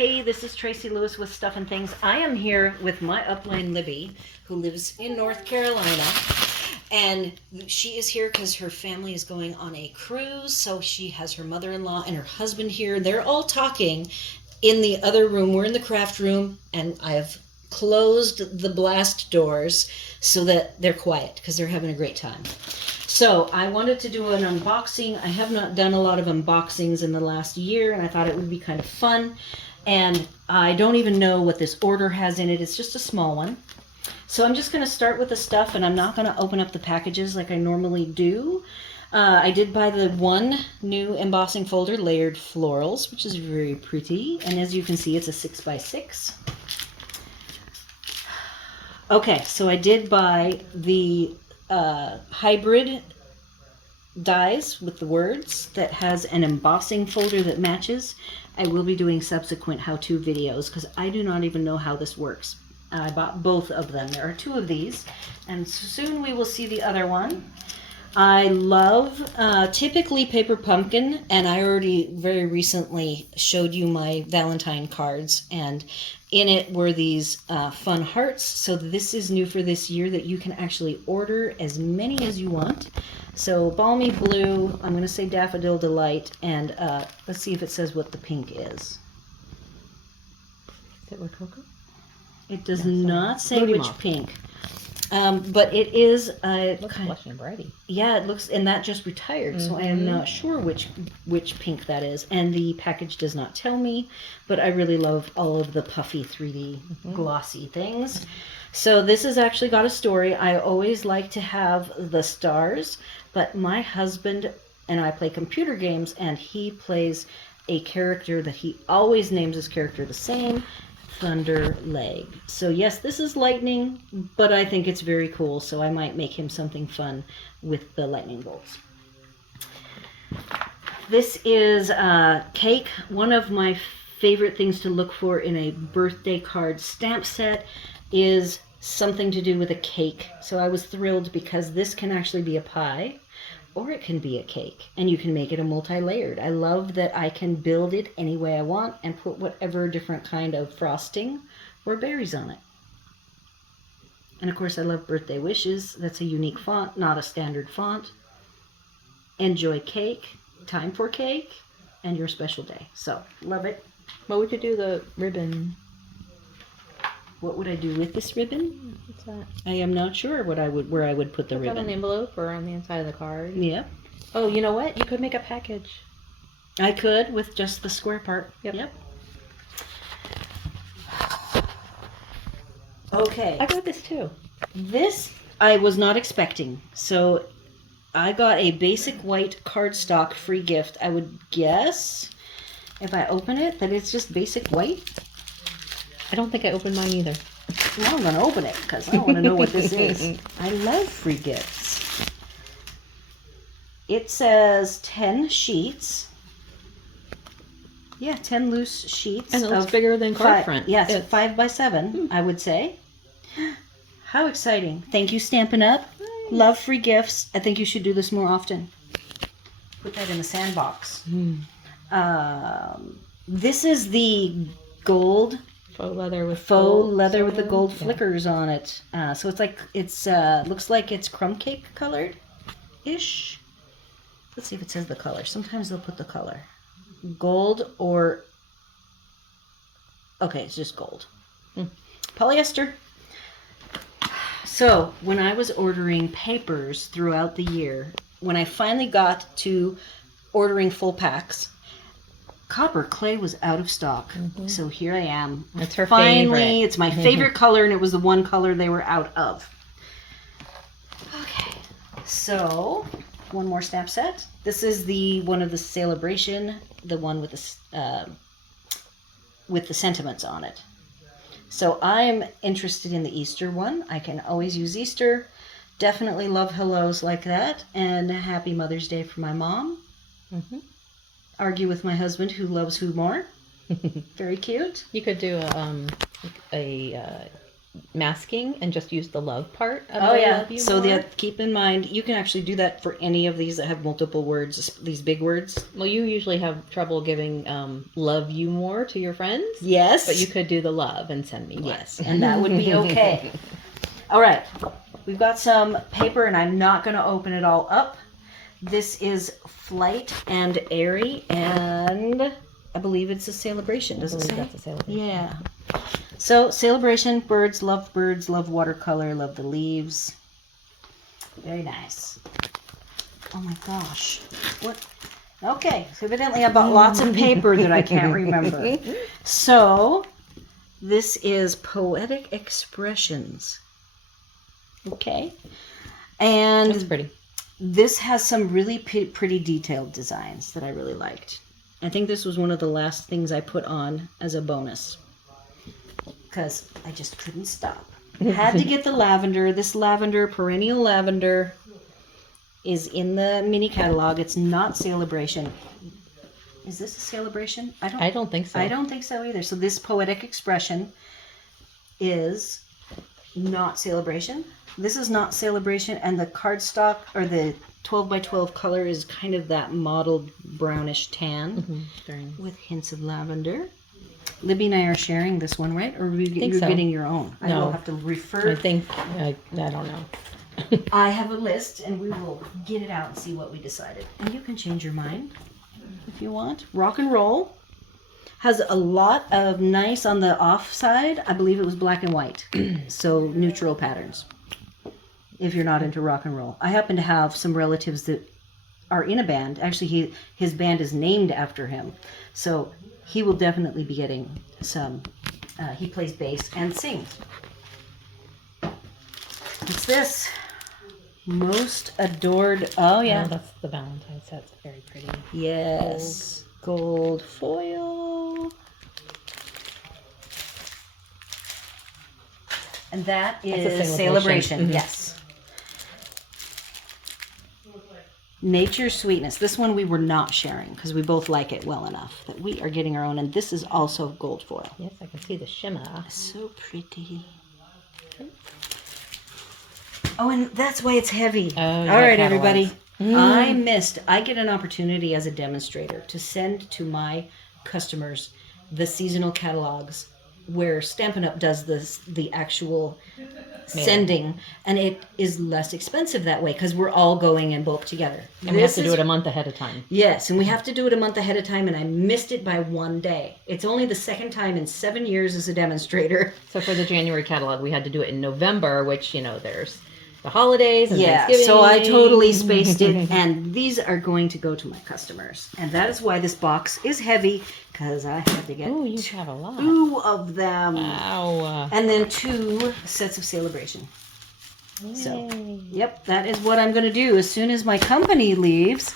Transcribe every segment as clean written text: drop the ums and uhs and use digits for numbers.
Hey, this is Tracy Lewis with Stuff and Things. I am here with my upline Libby, who lives in North Carolina. And she is here because her family is going on a cruise. So she has her mother-in-law and her husband here. They're all talking in the other room. We're in the craft room, and I have closed the blast doors so that they're quiet because they're having a great time. So I wanted to do an unboxing. I have not done a lot of unboxings in the last year, and I thought it would be kind of fun. And I don't even know what this order has in it. It's just a small one. So I'm just going to start with the stuff, and I'm not going to open up the packages like I normally do. I did buy the one new embossing folder, Layered Florals, which is very pretty. And as you can see, it's a 6x6. Okay, so I did buy the hybrid dies with the words that has an embossing folder that matches. I will be doing subsequent how-to videos because I do not even know how this works. I bought both of them. There are two of these, and soon we will see the other one. I love typically paper pumpkin, and I already very recently showed you my Valentine cards, and in it were these fun hearts. So this is new for this year, that you can actually order as many as you want. So Balmy Blue, I'm going to say Daffodil Delight, and let's see if it says what the pink is. Is it Rococo? It does not say Moody which Moth. pink. But it is It looks blush and brighty. Yeah, it looks, and that just retired, so I am not sure which pink that is. And the package does not tell me, but I really love all of the puffy 3D glossy things. So this has actually got a story. I always like to have the stars, but my husband and I play computer games, and he plays a character that he always names his character the same, Thunder Leg. So yes, this is lightning, but I think it's very cool, so I might make him something fun with the lightning bolts. This is cake. One of my favorite things to look for in a birthday card stamp set is something to do with a cake. So I was thrilled because this can actually be a pie, or it can be a cake, and you can make it a multi-layered. I love that I can build it any way I want and put whatever different kind of frosting or berries on it. And of course I love birthday wishes. That's a unique font, not a standard font. Enjoy cake, time for cake, and your special day. So love it. What would you do the ribbon? What would I do with this ribbon? What's that? I am not sure where I would put the Put that on the ribbon. envelope or on the inside of the card? Yeah, Oh, you know what? You could make a package. I could with just the square part. Yep. Okay. I got this too. This I was not expecting. So I got a basic white cardstock free gift. I would guess, if I open it, that it's just basic white. I don't think I opened mine either. Well, I'm going to open it because I want to know what this is. I love free gifts. It says 10 sheets. Yeah, 10 loose sheets. And it looks bigger than card front. Yes, It's 5 by 7, I would say. How exciting. Thank you, Stampin' Up. Nice. Love free gifts. I think you should do this more often. Put that in the sandbox. This is the gold Faux leather with the gold flickers on it. So it's like, looks like it's crumb cake colored ish. Let's see if it says the color. Sometimes they'll put the color. Gold or, okay, it's just gold. Polyester. So when I was ordering papers throughout the year, when I finally got to ordering full packs, copper clay was out of stock. So here I am. That's her Finally, favorite. it's my favorite color, and it was the one color they were out of. Okay, so one more stamp set. This is the one of the Sale-A-Bration, the one with the sentiments on it. So I'm interested in the Easter one. I can always use Easter. Definitely love hellos like that, and Happy Mother's Day for my mom. Argue with my husband, who loves who more. Very cute. You could do a masking and just use the love part of Oh the yeah. love you So more. keep in mind, you can actually do that for any of these that have multiple words, these big words. Well, you usually have trouble giving love you more to your friends. Yes. But you could do the love and send me one. Yes, and that would be okay. All right. We've got some paper, and I'm not going to open it all up. This is Flight and Airy, and I believe it's a Sale-A-Bration. Does it say? That's a Sale-A-Bration. Yeah. So, Sale-A-Bration, birds, love watercolor, love the leaves. Very nice. Oh my gosh. What? Okay, so evidently I bought lots of paper that I can't remember. So, this is Poetic Expressions. Okay. And That's pretty. this has some really pretty detailed designs that I really liked. I think this was one of the last things I put on as a bonus, because I just couldn't stop. Had to get the lavender. This lavender, perennial lavender, is in the mini catalog. It's not Sale-A-Bration. Is this a Sale-A-Bration? I don't think so. I don't think so either. So this Poetic Expression is not Sale-A-Bration. This is not Sale-A-Bration, and the cardstock, or the 12 by 12 color, is kind of that mottled brownish tan with hints of lavender. Libby and I are sharing this one, right? Or you're so. getting your own? I No. will have to refer. I think, I don't know. I have a list, and we will get it out and see what we decided. And you can change your mind if you want. Rock and Roll has a lot of nice on the off side. I believe it was black and white, so neutral patterns. If you're not into rock and roll, I happen to have some relatives that are in a band. Actually, his band is named after him, so he will definitely be getting some. He plays bass and sings. What's this? Most Adored. Oh yeah, that's the Valentine set. It's very pretty. yes, gold foil. And that is a Sale-A-Bration. Mhm. Yes. Nature Sweetness. This one we were not sharing because we both like it well enough that we are getting our own. And this is also gold foil. Yes, I can see the shimmer. So pretty. Oh, and that's why it's heavy. Oh, all yeah, right, catalogs. everybody. I get an opportunity as a demonstrator to send to my customers the seasonal catalogs where Stampin' Up does the actual sending, and it is less expensive that way because we're all going in bulk together. And we have to do it a month ahead of time. Yes, and we have to do it a month ahead of time, and I missed it by one day. It's only the second time in 7 years as a demonstrator. So for the January catalog, we had to do it in November, which, there's the holidays and Yeah, Thanksgiving. so I totally spaced it, and these are going to go to my customers. And that is why this box is heavy, because I had to get Oh, you have a lot. 2 of them. Wow. And then 2 sets of Sale-A-Bration. So, yep, that is what I'm going to do. As soon as my company leaves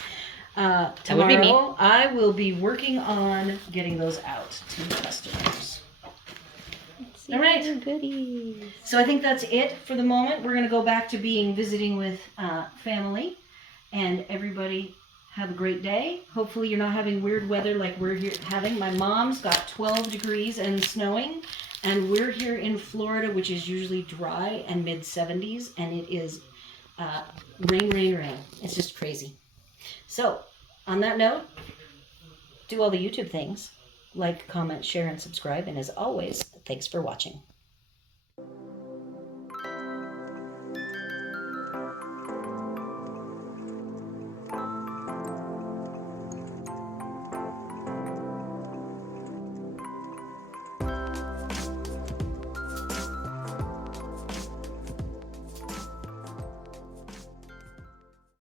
would be me. tomorrow, I will be working on getting those out to customers. All right. Goodies. So I think that's it for the moment. We're going to go back to visiting with family, and everybody have a great day. Hopefully you're not having weird weather like we're here having. My mom's got 12 degrees and snowing, and we're here in Florida, which is usually dry and mid-70s, and it is rain, rain, rain. It's just crazy. So on that note, do all the YouTube things. Like, comment, share, and subscribe. And as always, thanks for watching.